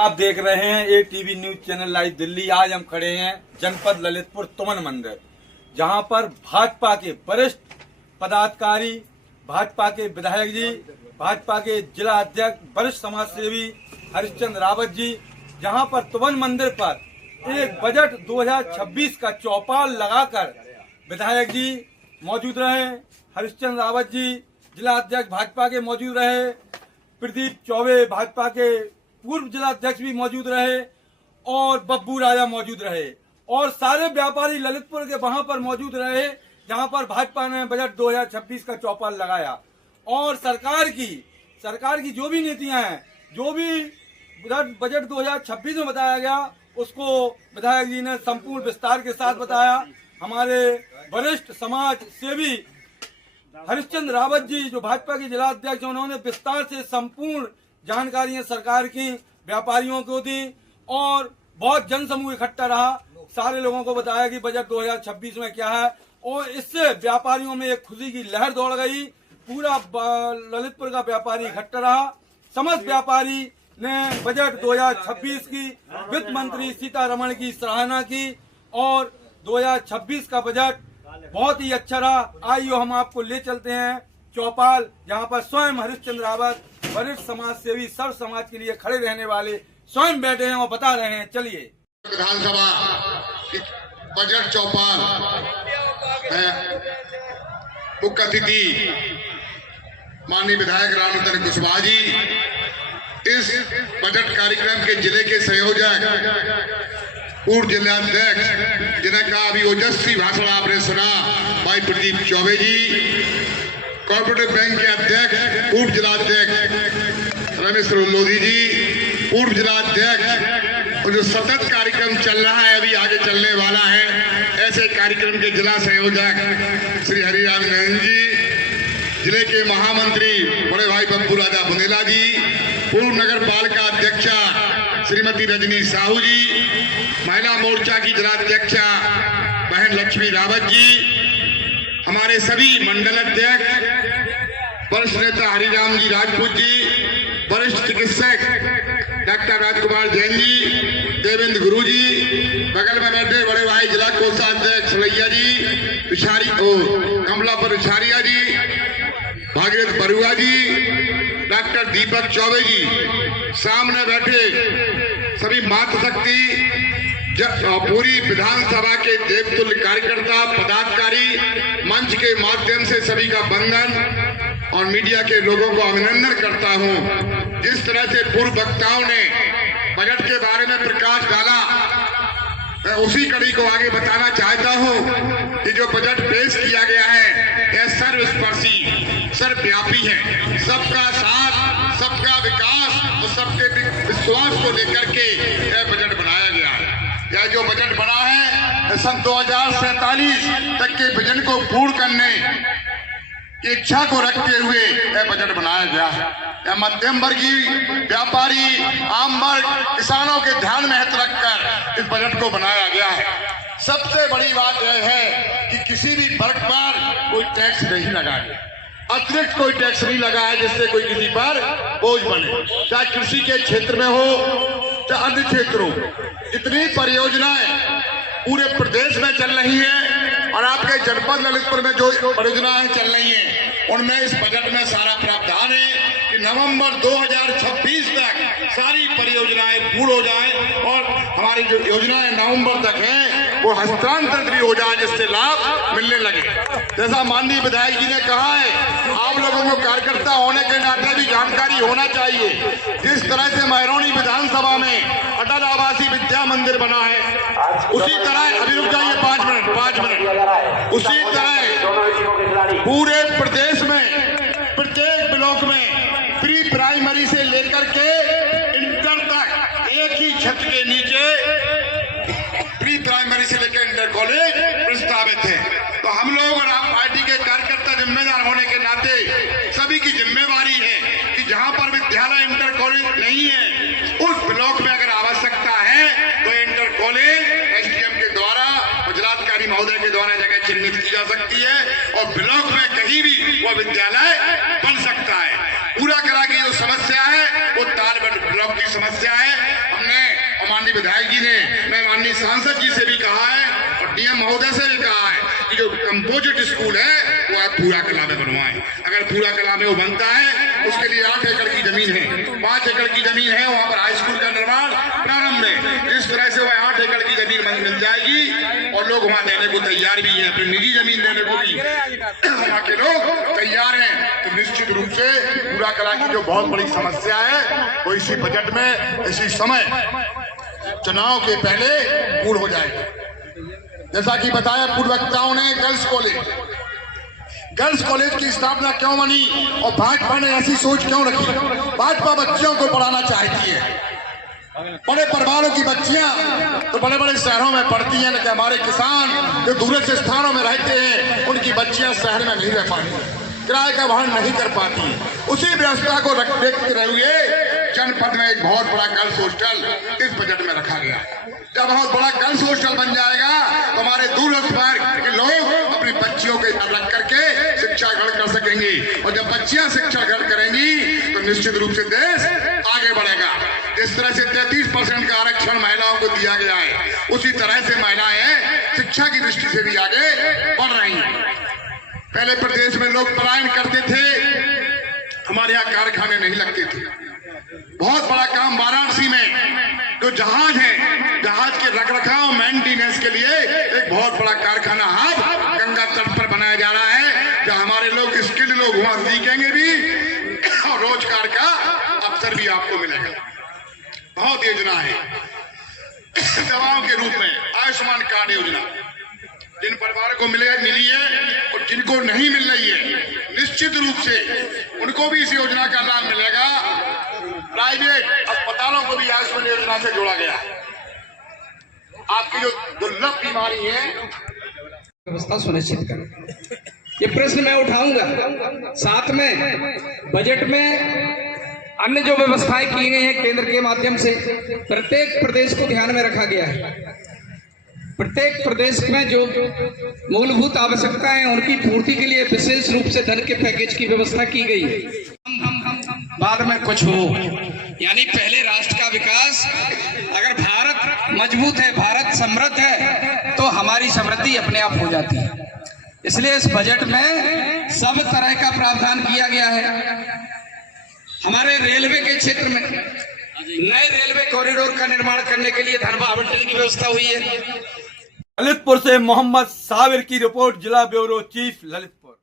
आप देख रहे हैं ATV news channel live Delhi. आज हम खड़े हैं जनपद ललितपुर तुमन मंदिर, जहां पर भाजपा के वरिष्ठ पदाधिकारी, भाजपा के विधायक जी, भाजपा के जिला अध्यक्ष, वरिष्ठ समाज सेवी हरिश्चंद्र रावत जी, जहां पर तुमन मंदिर पर एक बजट 2026 का चौपाल लगाकर विधायक जी मौजूद रहे, हरिश्चंद्र रावत जी जिला अध्यक्ष भाजपा के मौजूद रहे, प्रदीप चौबे भाजपा के पूर्व जिला अध्यक्ष भी मौजूद रहे और बब्बू राजा मौजूद रहे और सारे व्यापारी ललितपुर के वहां पर मौजूद रहे, जहां पर भाजपा ने बजट 2026 का चौपाल लगाया। और सरकार की जो भी नीतियां हैं, जो भी बजट 2026 में बताया गया, उसको विधायक जी ने संपूर्ण विस्तार के साथ बताया। हमारे वरिष्ठ समाज सेवी हरिश्चंद्र रावत जी जो भाजपा के जिला अध्यक्ष, उन्होंने विस्तार से संपूर्ण जानकारियां सरकार की व्यापारियों को दी और बहुत जनसमूह इकट्ठा रहा। सारे लोगों को बताया कि बजट 2026 में क्या है और इससे व्यापारियों में एक खुशी की लहर दौड़ गई। पूरा ललितपुर का व्यापारी इकट्ठा रहा। समस्त व्यापारी ने बजट 2026 की वित्त मंत्री सीतारमण की सराहना की और 2026 का बजट बहुत ही अच्छा रहा। आइए हम आपको ले चलते हैं चौपाल, जहां पर स्वयं हरिश्चंद्र रावत वरिष्ठ समाज सेवी सर्व समाज के लिए खड़े रहने वाले स्वयं बैठे हैं और बता रहे हैं। चलिए। विधानसभा बजट चौपाल मुख्य अतिथि माननीय विधायक रामचंद्र कुशवाहा जी, इस बजट कार्यक्रम के जिले के संयोजक पूर्व जिलाध्यक्ष जिनका अभी ओजस्वी भाषण आपने सुना भाई प्रदीप चौबे जी, कॉर्पोरेट बैंक के अध्यक्ष पूर्व जिलाध्यक्ष रमेश लोधी जी, पूर्व जिलाध्यक्ष, और जो सतत कार्यक्रम चल रहा है, अभी आगे चलने वाला है, ऐसे कार्यक्रम के जिला संयोजक श्री हरिराम जी, जिले के महामंत्री बड़े भाई बब्बू राजा बुंदेला जी, पूर्व नगर पालिका अध्यक्षा श्रीमती रजनी साहू जी, महिला मोर्चा की जिलाध्यक्षा बहन लक्ष्मी रावत जी, हमारे सभी मंडल अध्यक्ष वरिष्ठ नेता हरिराम जी राजपूत जी, वरिष्ठ चिकित्सक डॉक्टर राजकुमार जैन जी, देवेंद्र गुरु जी, बगल में बैठे बड़े भाई जिला कोषाध्यक्ष सलैया जी, विशारी कमलापुर विशारिया जी, भागीरथ बरुआ जी, डॉक्टर दीपक चौबे जी, सामने बैठे सभी मातृशक्ति पूरी विधानसभा के देवतुल्य कार्यकर्ता पदाधिकारी, मंच के माध्यम से सभी का वंदन और मीडिया के लोगों को अभिनंदन करता हूं। जिस तरह से पूर्व वक्ताओं ने बजट के बारे में प्रकाश डाला, मैं उसी कड़ी को आगे बताना चाहता हूं कि जो बजट पेश किया गया है यह सर्वस्पर्शी, सर्वव्यापी है। सबका साथ, सबका विकास और सबके विश्वास को लेकर के यह बजट बनाया गया है। यह जो बजट बना है सन 2047 तक के विजन को पूर्ण करने की इच्छा को रखते हुए यह बजट बनाया गया है। यह मध्यम वर्गीय व्यापारी, आम वर्ग, किसानों के ध्यान में हित रखकर इस बजट को बनाया गया है। सबसे बड़ी बात यह है कि किसी भी वर्ग पर कोई टैक्स नहीं लगाया, अतिरिक्त कोई टैक्स नहीं लगा है जिससे कोई किसी पर बोझ बने, चाहे कृषि के क्षेत्र में हो चाहे अन्य क्षेत्रों। इतनी परियोजनाएं पूरे प्रदेश में चल रही है और आपके जनपद ललितपुर में जो परियोजनाएं चल रही हैं उनमें इस बजट में सारा प्रावधान है कि नवंबर 2026 तक सारी परियोजनाएं पूर्ण हो जाए और हमारी जो योजनाएं नवंबर तक हैं वो हस्तांतरित भी हो जाए, जिससे लाभ मिलने लगे। जैसा माननीय विधायक जी ने कहा है, आप लोगों को कार्यकर्ता होने के नाते भी जानकारी होना चाहिए। जिस तरह से महरौनी विधानसभा में अटल आवासीय विद्या मंदिर बना है, उसी तरह अभी रुक जाइए 5 मिनट, उसी तरह पूरे प्रदेश में प्रत्येक ब्लॉक में प्री प्राइमरी से लेकर के इंटर तक एक ही छत के नीचे प्री प्राइमरी से लेकर इंटर कॉलेज प्रस्तावित है। तो हम लोग और आप पार्टी के कार्यकर्ता जिम्मेदार होने के नाते सभी की जिम्मेवारी है कि जहां पर विद्यालय इंटर कॉलेज नहीं है उस ब्लॉक में अगर आवश्यकता है तो इंटर कॉलेज SDM के द्वारा, जिलाधिकारी महोदय के द्वारा जगह चिन्हित की जा सकती है और ब्लॉक में कहीं भी वह विद्यालय बन सकता है। पूरा करा की जो समस्या है वो तालबंद ब्लॉक की समस्या है। हमने और माननीय विधायक जी ने, मैं माननीय सांसद जी से भी कहा है और डीएम महोदय से भी कहा है कि जो कंपोजिट स्कूल है वो आप पूरा कला में बनवाएं। अगर पूरा कला में वो बनता है उसके लिए 8 एकड़ की जमीन है, 5 एकड़ की जमीन है, वहां पर हाई स्कूल का निर्माण प्रारंभ है। इस तरह से वह 8 एकड़ की जमीन मिल जाएगी और लोग वहां देने को तैयार भी हैं, अपनी निजी जमीन देने को भी यहाँ के लोग तैयार हैं। तो निश्चित रूप से पूरा कला की जो बहुत बड़ी समस्या है वो इसी बजट में, इसी समय चुनाव के पहले पूर्ण हो जाएगी। जैसा कि बताया पूर्व वक्ताओं ने, गर्ल्स कॉलेज की स्थापना क्यों बनी और भाजपा ने ऐसी सोच क्यों रखी? भाजपा बच्चियों को पढ़ाना चाहती है। बड़े परिवारों की बच्चियां तो बड़े बड़े शहरों में पढ़ती हैं, लेकिन हमारे किसान जो दूरस्थ स्थानों में रहते हैं उनकी बच्चियां शहर में नहीं रह पाती, किराए का वहन नहीं कर पाती। उसी व्यवस्था को देखते हुए जनपद में एक बहुत बड़ा गर्ल्स हॉस्टल इस बजट में रखा गया। जब बहुत बड़ा गर्ल्स हॉस्टल बन जाएगा तो हमारे दूरस्थ के लोग अपनी बच्चियों के इधर रख करके शिक्षा ग्रहण कर सकेंगे, और जब बच्चियां शिक्षा ग्रहण करेंगी तो निश्चित रूप से देश आगे बढ़ेगा। इस तरह से 33% का आरक्षण महिलाओं को दिया गया है, उसी तरह से महिलाएं शिक्षा की दृष्टि से भी आगे बढ़ रही हैं। पहले प्रदेश में लोग पलायन करते थे, हमारे यहाँ कारखाने नहीं लगते थे। बहुत बड़ा काम वाराणसी में जो जहाज है, जहाज के रखरखाव मेंटेनेंस के लिए एक बहुत बड़ा कारखाना हब गंगा तट पर बनाया जा रहा है, जहां हमारे लोग, स्किल्ड लोग वहां सीखेंगे भी और रोजगार का अवसर भी आपको मिलेगा। बहुत योजना है दवाओं के रूप में, आयुष्मान कार्ड योजना जिन परिवारों को मिली है और जिनको नहीं मिल रही है, निश्चित रूप से उनको भी इस योजना का लाभ मिलेगा। प्राइवेट अस्पतालों को भी आयुष्मान योजना से जोड़ा गया है। आपकी जो दुर्लभ बीमारी है व्यवस्था सुनिश्चित करें, ये प्रश्न मैं उठाऊंगा। साथ में बजट में अन्य जो व्यवस्थाएं की गई हैं केंद्र के माध्यम से, प्रत्येक प्रदेश को ध्यान में रखा गया है। प्रत्येक प्रदेश में जो मूलभूत आवश्यकताएं हैं उनकी पूर्ति के लिए विशेष रूप से धन के पैकेज की व्यवस्था की गई है। बाद में कुछ हो, यानी पहले राष्ट्र का विकास, अगर भारत मजबूत है, भारत समृद्ध है, तो हमारी समृद्धि अपने आप हो जाती है। इसलिए इस बजट में सब तरह का प्रावधान किया गया है। हमारे रेलवे के क्षेत्र में नए रेलवे कॉरिडोर का निर्माण करने के लिए धन आवंटन की व्यवस्था हुई है। ललितपुर से मोहम्मद साबिर की रिपोर्ट, जिला ब्यूरो चीफ ललितपुर।